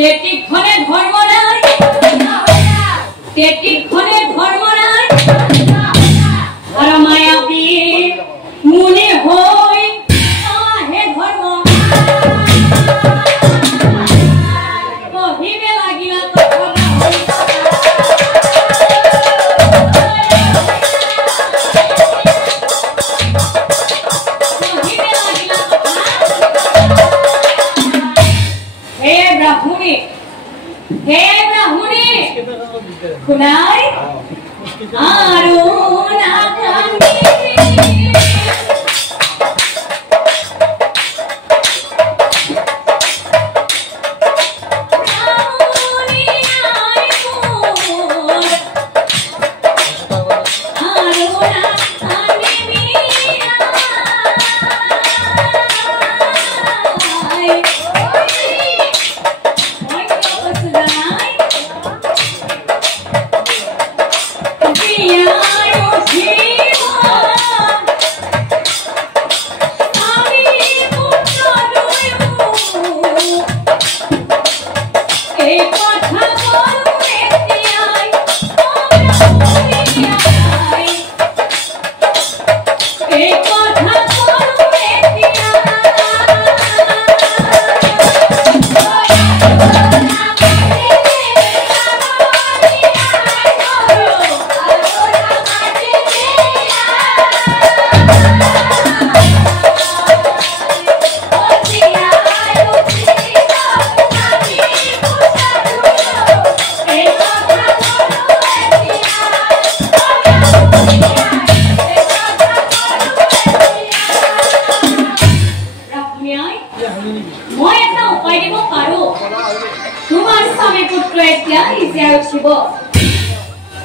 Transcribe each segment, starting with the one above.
তেটিক্ষণে ধর্ম নাই তেটিক্ষণে ধর্ম নাই আর মায়াবী মুনি হই হে ধর্ম কহিবে লাগিলা हे ब्राह्मणी खुनाई आरुना कांदी ब्राह्मणी आई बोल आरुना कांदी मीरा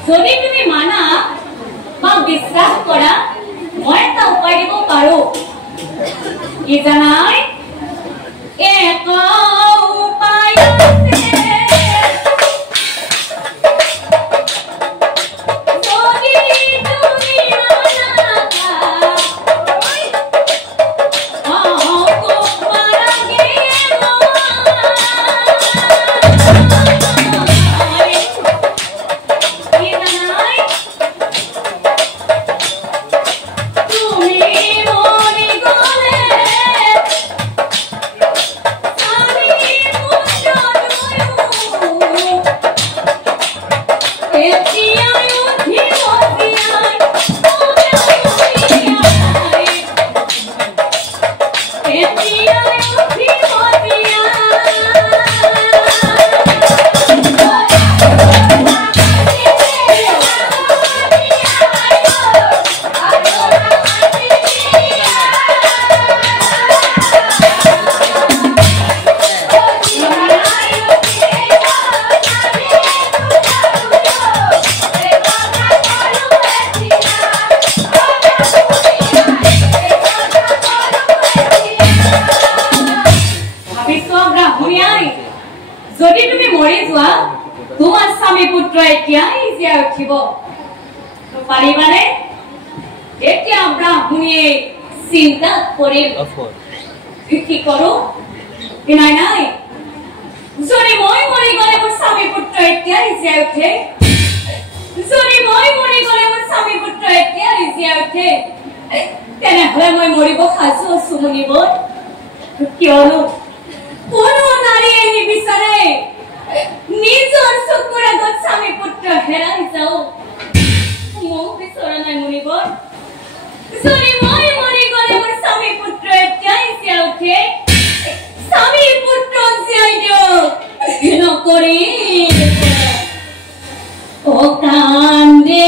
যদি তুমি মানা বা বিশ্বাস কৰা মই এটা উপায় দিব পাৰো কি জানাই এক উপায় আছে যদি তুমি মৰি যোৱা তোমাৰ স্বামী পুত্ৰ এতিয়াই জীয়াই উঠিব পাৰিবানে এতিয়া ব্ৰাহ্মণীয়ে চিন্তা কৰিল কি কৰো নাই নাই যদি মই মৰি গ'লে মোৰ স্বামী পুত্ৰ এতিয়াই জীয়াই উঠে যদি মই মৰি গ'লে মোৰ স্বামী পুত্ৰ এতিয়াই জীয়াই উঠে তেনেহ'লে মই মৰিব সাজু আছো মুনিবৰ কিয়নো কোনো নাৰীয়ে নিবিচাৰে নিজৰ চকুৰ আগত স্বামী পুত্ৰ হেৰাই যাওক মোক বিচৰা নাই মুনিবৰ যদি মই মৰি গ'লে মোৰ স্বামী পুত্ৰ এতিয়াই জীয়াই উঠে স্বামী পুত্ৰ জীয়াই দিয়ক নকৰি অ কান্দে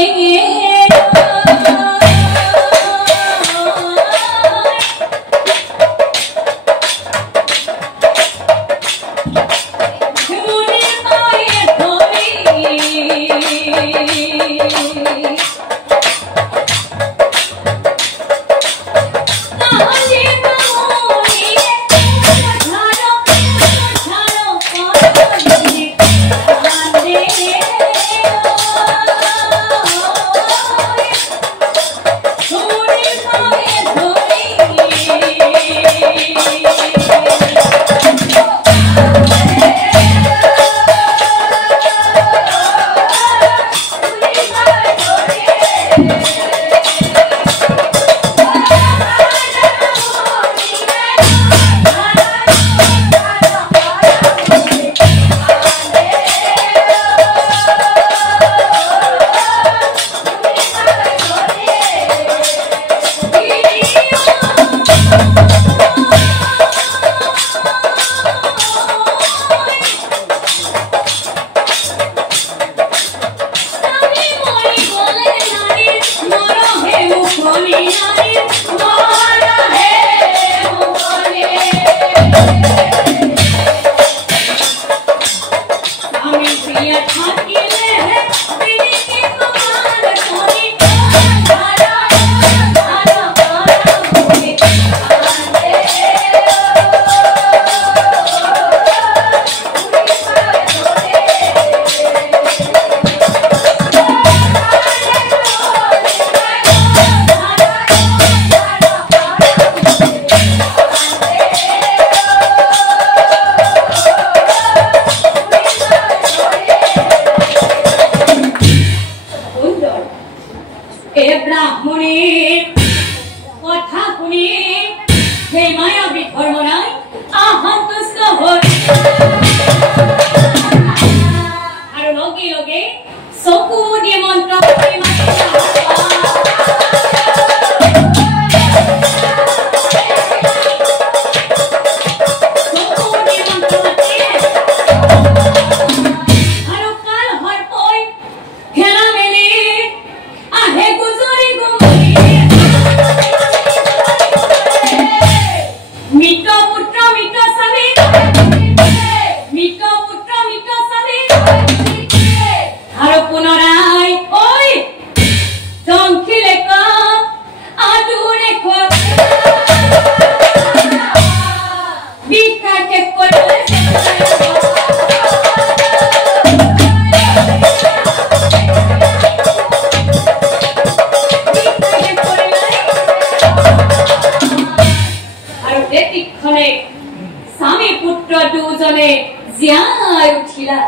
জীয়াই উঠিলা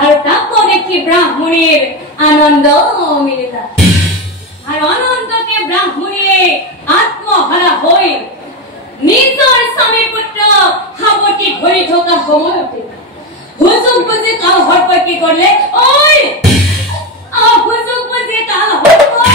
আৰু তাকো দেখি ব্ৰাহ্মণীৰ আনন্দ মিলিলা আৰু আনন্দতে ব্ৰাহ্মণীয়ে আত্মহাৰা হৈ নিজৰ স্বামী পুত্ৰ সাৱটি ধৰি থকা সময়তে হুজুক বুজি কাল হৰপই কি কৰিলে ঐ হুজুক বুজি কাল হৰপই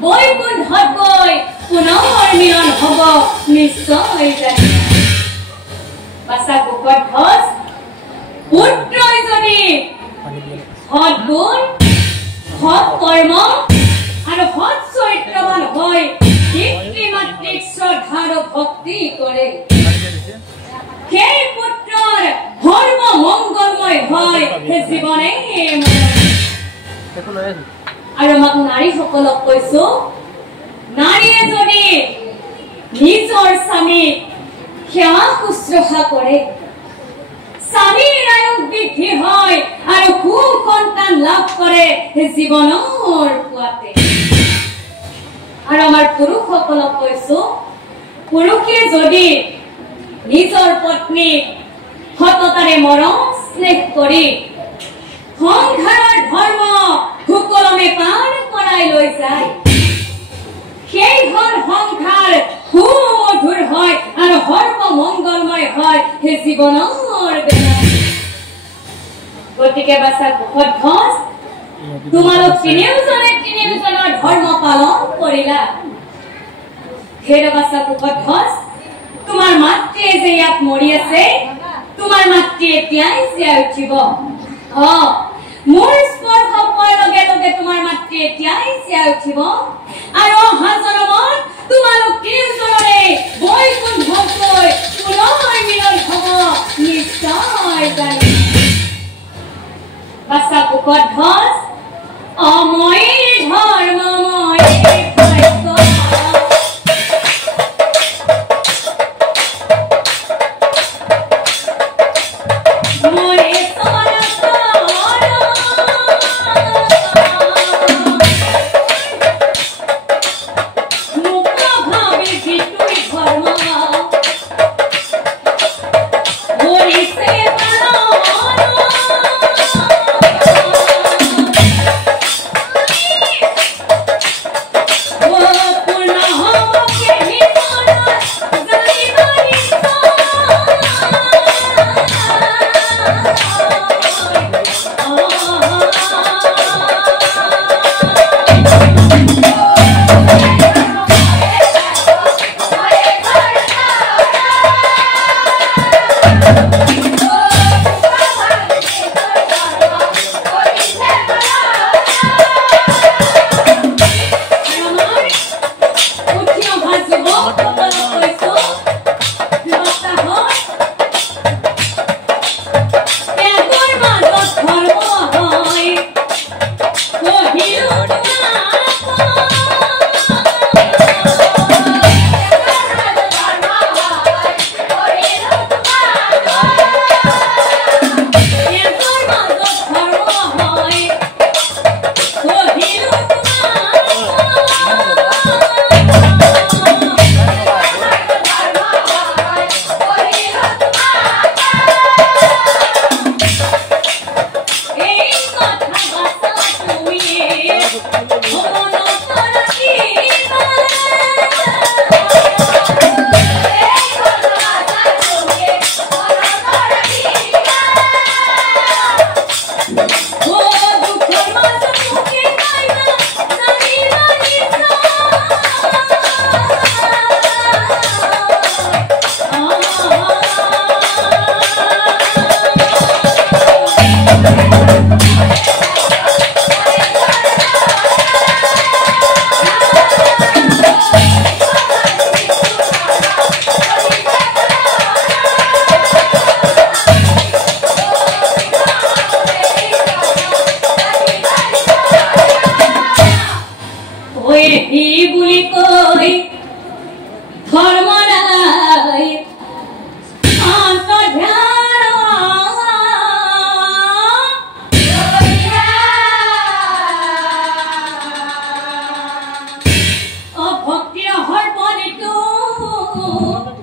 বৈকুণ্ঠত গৈ পুনৰ মিলন হ'ব নিশ্চয় জানি বাছা বুকত ধ্বজ পুত্ৰই যদি সৎগুণ সৎ কৰ্ম আৰু সৎ চৰিত্ৰৱান হৈ পিতৃ মাতৃক শ্ৰদ্ধা আৰু ভক্তি কৰে সেই পুত্ৰৰ ধৰ্ম মংগলময় হয় জীৱনে আৰু আমাক নাৰীসকলক কৈছো নাৰীয়ে যদি নিজৰ স্বামীক সেৱা শুশ্ৰূষা কৰে স্বামীৰ আয়ু বৃদ্ধি হয় আৰু সুসন্তান লাভ কৰে জীৱনৰ পুৱাতে আৰু আমাৰ পুৰুষসকলক কৈছো পুৰুষে যদি নিজৰ পত্নীক সততাৰে মৰম স্নেহ কৰি সংসাৰৰ ধৰ্ম সুকলমে পাৰ কৰাই লৈ যায় সেই ঘৰ সংসাৰ সুমধুৰ হয় আৰু সৰ্ব মংগলময় হয় সেই জীৱনৰ বেলা গতিকে বাছা বুকত ধ্বজ তোমালোক তিনিওজনৰ ধৰ্ম পালন কৰিলা সেই বাছা বুকত ধ্বজ তোমাৰ মাতৃয়ে যে ইয়াত মৰি আছে তোমাৰ মাতৃ এতিয়াই জীয়াই উঠিব মোৰ স্পৰ্শ পোৱাৰ লগে লগে তোমাৰ মাতৃ এতিয়াই জীয়াই উঠিব আৰু অহা জনমত তোমালোক তিনিওজনৰে বৈকুণ্ঠত গৈ পুনৰ মিলন হ'ব নিশ্চয় জানি বাছা বুকত ধ্বজ অময়ে ধৰ্মময়ে ভাগ্য